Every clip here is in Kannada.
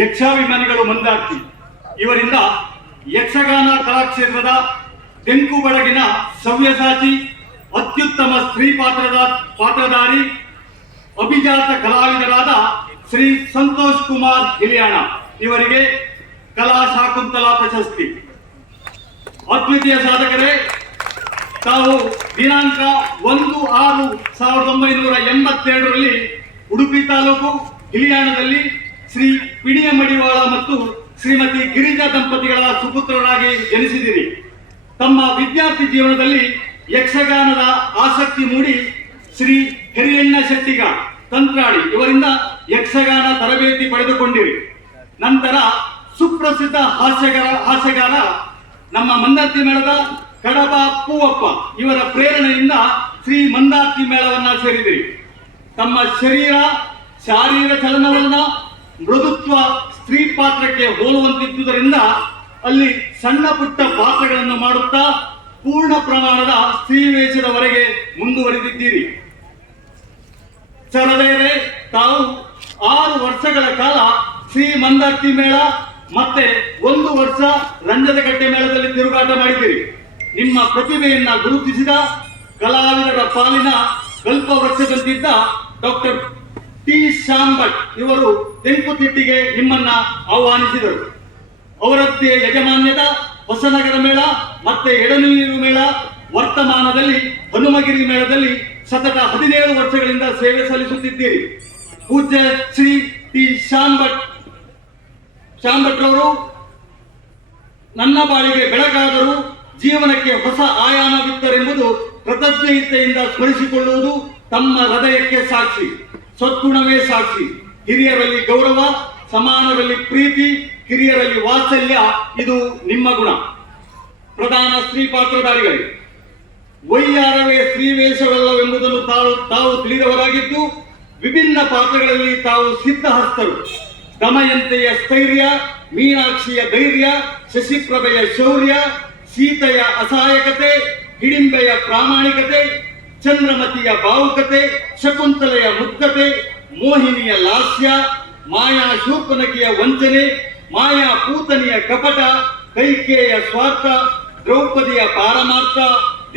ಯಕ್ಷಾಭಿಮಾನಿಗಳು ಮಂದಾರ್ತಿ ಇವರಿಂದ ಯಕ್ಷಗಾನ ಕಲಾಕ್ಷೇತ್ರದ ತೆಂಕು ಬೆಳಗಿನ ಸವ್ಯಸಾಚಿ, ಅತ್ಯುತ್ತಮ ಸ್ತ್ರೀ ಪಾತ್ರಧಾರಿ, ಅಭಿಜಾತ ಕಲಾವಿದರಾದ ಶ್ರೀ ಸಂತೋಷ್ ಕುಮಾರ್ ಹಿಲಿಯಾಣ ಇವರಿಗೆ ಕಲಾ ಶಾಕುಂತಲಾ ಪ್ರಶಸ್ತಿ. ಅದ್ವಿತೀಯ ಸಾಧಕರೇ, ತಾವು ದಿನಾಂಕ 1/6/1982ರಲ್ಲಿ ಉಡುಪಿ ತಾಲೂಕು ಹಿಲಿಯಾಣದಲ್ಲಿ ಶ್ರೀ ಪಿಣಿಯ ಮಡಿವಾಳ ಮತ್ತು ಶ್ರೀಮತಿ ಗಿರಿಜಾ ದಂಪತಿಗಳ ಸುಪುತ್ರರಾಗಿ ಜನಿಸಿದಿರಿ. ತಮ್ಮ ವಿದ್ಯಾರ್ಥಿ ಜೀವನದಲ್ಲಿ ಯಕ್ಷಗಾನದ ಆಸಕ್ತಿ ಮೂಡಿ ಶ್ರೀ ಹಿರಿಯಣ್ಣ ಶೆಟ್ಟಿಗ ತಂತ್ರಾಡಿ ಇವರಿಂದ ಯಕ್ಷಗಾನ ತರಬೇತಿ ಪಡೆದುಕೊಂಡಿರಿ. ನಂತರ ಸುಪ್ರಸಿದ್ಧ ಹಾಸ್ಯಗಾರ ನಮ್ಮ ಮಂದಾರ್ತಿ ಮೇಳದ ಕಡಬ ಪೂವಪ್ಪ ಇವರ ಪ್ರೇರಣೆಯಿಂದ ಶ್ರೀ ಮಂದಾರ್ತಿ ಮೇಳವನ್ನ ಸೇರಿದಿರಿ. ತಮ್ಮ ಶಾರೀರ ಚಲನವನ್ನ ಮೃದುತ್ವ ಸ್ತ್ರೀ ಪಾತ್ರಕ್ಕೆ ಹೋಲುವಂತಿದ್ದುದರಿಂದ ಅಲ್ಲಿ ಸಣ್ಣ ಪುಟ್ಟ ಪಾತ್ರಗಳನ್ನು ಮಾಡುತ್ತಾ ಪೂರ್ಣ ಪ್ರಮಾಣದ ಸ್ತ್ರೀ ವೇಷದವರೆಗೆ ಮುಂದುವರಿದಿದ್ದೀರಿ. ಸರದೇರೆ, ತಾವು 6 ವರ್ಷಗಳ ಕಾಲ ಶ್ರೀ ಮಂದಾರ್ತಿ ಮೇಳ ಮತ್ತೆ 1 ವರ್ಷ ರಂಜನಕಟ್ಟೆ ಮೇಳದಲ್ಲಿ ತಿರುಗಾಟ ಮಾಡಿದ್ದೀರಿ. ನಿಮ್ಮ ಪ್ರತಿಭೆಯನ್ನ ಗುರುತಿಸಿದ ಕಲಾವಿದರ ಪಾಲಿನ ಕಲ್ಪವೃಕ್ಷದಂತಿದ್ದ ಡಾಕ್ಟರ್ ಟಿ ಶ್ಯಾಮ್ ಭಟ್ ಇವರು ತೆಂಕುತಿಟ್ಟಿಗೆ ನಿಮ್ಮನ್ನ ಆಹ್ವಾನಿಸಿದರು. ಅವರದ್ದೇ ಯಜಮಾನ್ಯದ ಹೊಸನಗರ ಮೇಳ ಮತ್ತೆ ಎಡನೀರು ಮೇಳ, ವರ್ತಮಾನದಲ್ಲಿ ಹನುಮಗಿರಿ ಮೇಳದಲ್ಲಿ ಸತತ 17 ವರ್ಷಗಳಿಂದ ಸೇವೆ ಸಲ್ಲಿಸುತ್ತಿದ್ದೀರಿ. ಪೂಜ್ಯ ಶ್ರೀ ಟಿ ಶ್ಯಾಮ್ ಭಟ್ರವರು ನನ್ನ ಬಾಳಿಗೆ ಬೆಳಗಾದರು, ಜೀವನಕ್ಕೆ ಹೊಸ ಆಯಾಮವಿತ್ತರೆಂಬುದು ಕೃತಜ್ಞತೆಯಿಂದ ಸ್ಮರಿಸಿಕೊಳ್ಳುವುದು ತಮ್ಮ ಹೃದಯಕ್ಕೆ ಸಾಕ್ಷಿ. ಸದ್ಗುಣವೇ ಸಾಕ್ಷಿ. ಹಿರಿಯರಲ್ಲಿ ಗೌರವ, ಸಮಾನರಲ್ಲಿ ಪ್ರೀತಿ, ಕಿರಿಯರಲ್ಲಿ ವಾತ್ಸಲ್ಯ, ಇದು ನಿಮ್ಮ ಗುಣ. ಪ್ರಧಾನ ಸ್ತ್ರೀ ಪಾತ್ರಧಾರಿಗಳೇ, ವೈಯಾರವೇ ಸ್ತ್ರೀ ವೇಷವಲ್ಲವೆಂಬುದನ್ನು ತಾವು ತಿಳಿದವರಾಗಿದ್ದು ವಿಭಿನ್ನ ಪಾತ್ರಗಳಲ್ಲಿ ತಾವು ಸಿದ್ಧಹಸ್ತರು. ದಮಯಂತೆಯ ಸ್ಥೈರ್ಯ, ಮೀನಾಕ್ಷಿಯ ಧೈರ್ಯ, ಶಶಿಪ್ರಭೆಯ ಶೌರ್ಯ, ಸೀತೆಯ ಅಸಹಾಯಕತೆ, ಹಿಡಿಂಬೆಯ ಪ್ರಾಮಾಣಿಕತೆ, ಚಂದ್ರಮತಿಯ ಭಾವುಕತೆ, ಶಕುಂತಲೆಯ ಮುಗ್ಧತೆ, ಮೋಹಿನಿಯ ಲಾಸ್ಯ, ಮಾಯಾ ಶೂರ್ಪನಖಿಯ ವಂಚನೆ, ಮಾಯಾ ಪೂತನಿಯ ಕಪಟ, ಕೈಕೇಯ ಸ್ವಾರ್ಥ, ದ್ರೌಪದಿಯ ಪಾರಮಾರ್ಥ,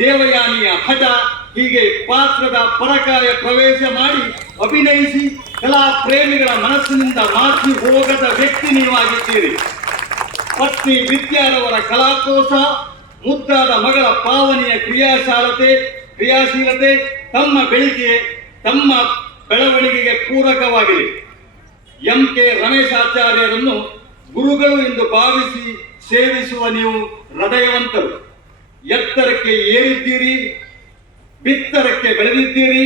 ದೇವಯಾನಿಯ ಹಠ, ಹೀಗೆ ಪಾತ್ರದ ಪರಕಾಯ ಪ್ರವೇಶ ಮಾಡಿ ಅಭಿನಯಿಸಿ ಕಲಾ ಪ್ರೇಮಿಗಳ ಮನಸ್ಸಿನಿಂದ ಮಾಸಿ ಹೋಗದ ವ್ಯಕ್ತಿ ನೀವಾಗಿದ್ದೀರಿ. ಪತ್ನಿ ವಿದ್ಯಾರವರ ಕಲಾಕೋಶ, ಮುದ್ದಾದ ಮಗಳ ಪಾವನೆಯ ಕ್ರಿಯಾಶೀಲತೆ ತಮ್ಮ ಬೆಳವಣಿಗೆಗೆ ಪೂರಕವಾಗಿದೆ. MK ರಮೇಶಾಚಾರ್ಯರನ್ನು ಗುರುಗಳು ಎಂದು ಭಾವಿಸಿ ಸೇವಿಸುವ ನೀವು ಹೃದಯವಂತರು. ಎತ್ತರಕ್ಕೆ ಏರಿದ್ದೀರಿ, ಬಿತ್ತರಕ್ಕೆ ಬೆಳೆದಿದ್ದೀರಿ.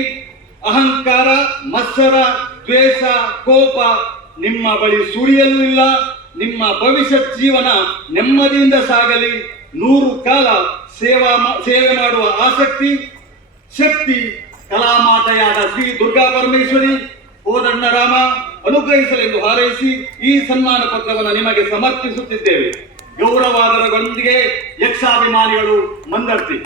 ಅಹಂಕಾರ, ಮತ್ಸರ, ದ್ವೇಷ, ಕೋಪ ನಿಮ್ಮ ಬಳಿ ಸುಳಿಯಲೂ ಇಲ್ಲ. ನಿಮ್ಮ ಭವಿಷ್ಯತ್ ಜೀವನ ನೆಮ್ಮದಿಯಿಂದ ಸಾಗಲಿ. 100 ಕಾಲ ಸೇವೆ ಮಾಡುವ ಆಸಕ್ತಿ, ಶಕ್ತಿ ಕಲಾಮಾತೆಯಾದ ಶ್ರೀ ದುರ್ಗಾ ಪರಮೇಶ್ವರಿ ಕೋದಂಡರಾಮ ಅನುಗ್ರಹಿಸಲೆಂದು ಹಾರೈಸಿ ಈ ಸನ್ಮಾನ ಪತ್ರವನ್ನು ನಿಮಗೆ ಸಮರ್ಪಿಸುತ್ತಿದ್ದೇವೆ. ಗೌರವಾದರಗಳೊಂದಿಗೆ ಯಕ್ಷಾಭಿಮಾನಿಗಳು ಮಂದಾರ್ತಿ.